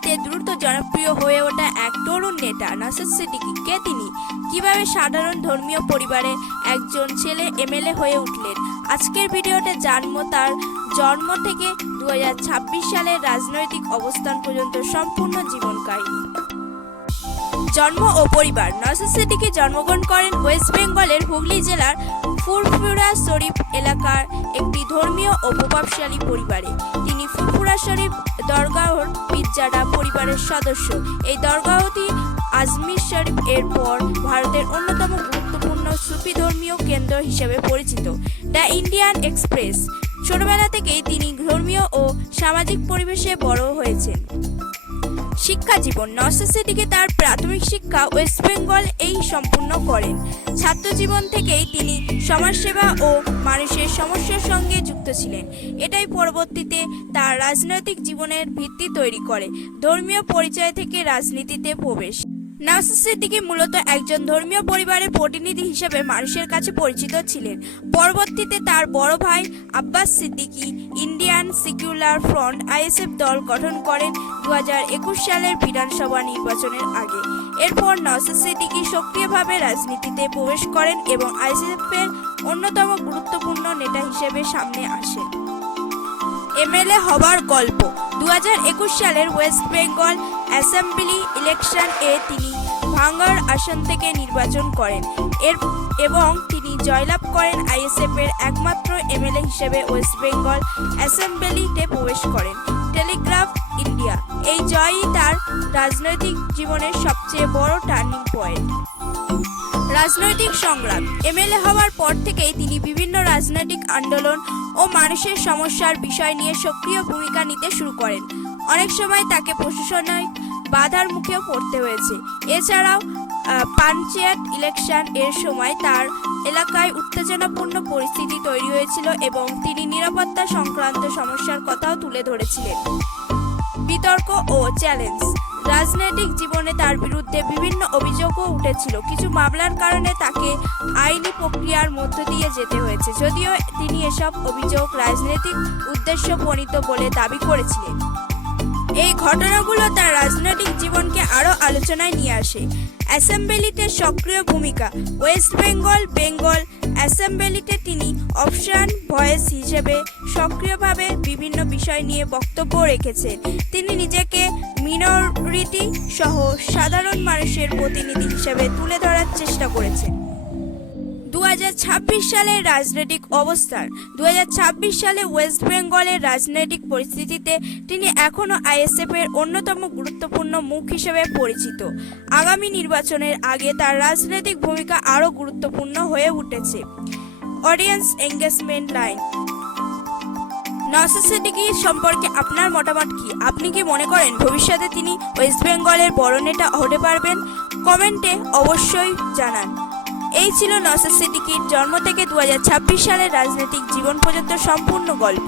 রাজনীতিতে দ্রুত জনপ্রিয় হয়ে ওঠা এক তরুণ নেতা নওশাদ সিদ্দিকী। কে তিনি? কিভাবে সাধারণ ধর্মীয় পরিবারে একজন ছেলে এমএলএ হয়ে উঠলেন? আজকের ভিডিওতে জানবো তার জন্ম থেকে 2026 সালের রাজনৈতিক অবস্থান পর্যন্ত সম্পূর্ণ জীবন কাহিনী। জন্ম ও পরিবার। নওশাদ সিদ্দিকী জন্মগ্রহণ করেন ওয়েস্ট বেঙ্গলের হুগলি জেলার ফুরফুরা শরীফ এলাকার একটি ধর্মীয় ও প্রভাবশালী পরিবারে। তিনি ফুরফুরা শরীফ দরগাহর পীরজাদা পরিবারের সদস্য। এই দরগাহটি আজমির শরীফ এর পর ভারতের অন্যতম গুরুত্বপূর্ণ সুফি ধর্মীয় কেন্দ্র হিসেবে পরিচিত। The Indian express. ছোটবেলা থেকেই তিনি ধর্মীয় ও সামাজিক পরিবেশে বড় হয়েছেন। শিক্ষা জীবন। নওশাদ সিদ্দিকী তার প্রাথমিক শিক্ষা ওয়েস্ট বেঙ্গল সম্পূর্ণ করেন। ছাত্র জীবন থেকেই তিনি সমাজসেবা ও মানুষের সমস্যার সঙ্গে যুক্ত ছিলেন। এটাই পরবর্তীতে তার রাজনৈতিক জীবনের ভিত্তি তৈরি করে। ধর্মীয় পরিচয় থেকে রাজনীতিতে প্রবেশ। নওশাদ সিদ্দিকী মূলত একজন ধর্মীয় পরিবারের প্রতিনিধি হিসেবে মানুষের কাছে পরিচিত ছিলেন। পরবর্তীতে তার বড় ভাই Abbas Siddiqui Indian secular front ISF দল গঠন করেন 2021 সালের বিধানসভা নির্বাচনের আগে। এরপর নওশাদ সিদ্দিকী সক্রিয়ভাবে রাজনীতিতে প্রবেশ করেন এবং আইএসএফের অন্যতম গুরুত্বপূর্ণ নেতা হিসেবে সামনে আসেন। এমএলএ হবার গল্প। 2021 সালের ওয়েস্ট বেঙ্গল অ্যাসেম্বলি ইলেকশন এ তিনি ভাঙ্গার আসন থেকে নির্বাচন করেন এবং তিনি জয়লাভ করেন। আইএসএফ এর একমাত্র এমএলএ হিসেবে ওয়েস্ট বেঙ্গল অ্যাসেম্বলিতে প্রবেশ করেন। Telegraph India. এই জয়ই তার রাজনৈতিক জীবনের সবচেয়ে বড় টার্নিং পয়েন্ট। রাজনৈতিক সংগ্রাম। এমএলএ হওয়ার পর থেকেই তিনি বিভিন্ন রাজনৈতিক আন্দোলন ও মানুষের সমস্যার বিষয় নিয়ে সক্রিয় ভূমিকা নিতে শুরু করেন। অনেক সময় তাকে প্রশাসনিক বাধার মুখেও পড়তে হয়েছে। এছাড়াও পঞ্চায়েত ইলেকশন এর সময় তার এলাকায় উত্তেজনাপূর্ণ পরিস্থিতি তৈরি হয়েছিল এবং তিনি নিরাপত্তা সংক্রান্ত সমস্যার কথাও তুলে ধরেছিলেন। বিতর্ক ও চ্যালেঞ্জ। রাজনৈতিক জীবনে তার বিরুদ্ধে বিভিন্ন অভিযোগও উঠেছিল। কিছু মামলার কারণে তাকে আইনি প্রক্রিয়ার মধ্য দিয়ে যেতে হয়েছে, যদিও তিনি এসব অভিযোগ রাজনৈতিক উদ্দেশ্য প্রণীত বলে দাবি করেছিলেন। এই ঘটনাগুলো তার রাজনৈতিক জীবনকে আরও আলোচনায় নিয়ে আসে। অ্যাসেম্বলিতে সক্রিয় ভূমিকা। ওয়েস্ট বেঙ্গল অ্যাসেম্বলিতে তিনি অপশন ভয়েস হিসেবে সক্রিয়ভাবে বিভিন্ন বিষয় নিয়ে বক্তব্য রেখেছেন। তিনি নিজেকে মিনরিটি সহ সাধারণ মানুষের প্রতিনিধি হিসেবে তুলে ধরার চেষ্টা করেছেন। 2026 সালের রাজনৈতিক অবস্থান। 2026 সালে ওয়েস্ট বেঙ্গলের রাজনৈতিক পরিস্থিতিতে তিনি এখনও আইএসএফ এর অন্যতম গুরুত্বপূর্ণ মুখ হিসেবে পরিচিত। আগামী নির্বাচনের আগে তার রাজনৈতিক ভূমিকা আরও গুরুত্বপূর্ণ হয়ে উঠেছে। Audience engagement line. Naushad Siddiqui সম্পর্কে আপনার মতামত কি? আপনি কি মনে করেন ভবিষ্যতে তিনি ওয়েস্ট বেঙ্গলের বড় নেতা হতে পারবেন? কমেন্টে অবশ্যই জানান। এই ছিল নওশাদ সিদ্দিকীর জন্ম থেকে 2026 সালের রাজনৈতিক জীবন পর্যন্ত সম্পূর্ণ গল্প।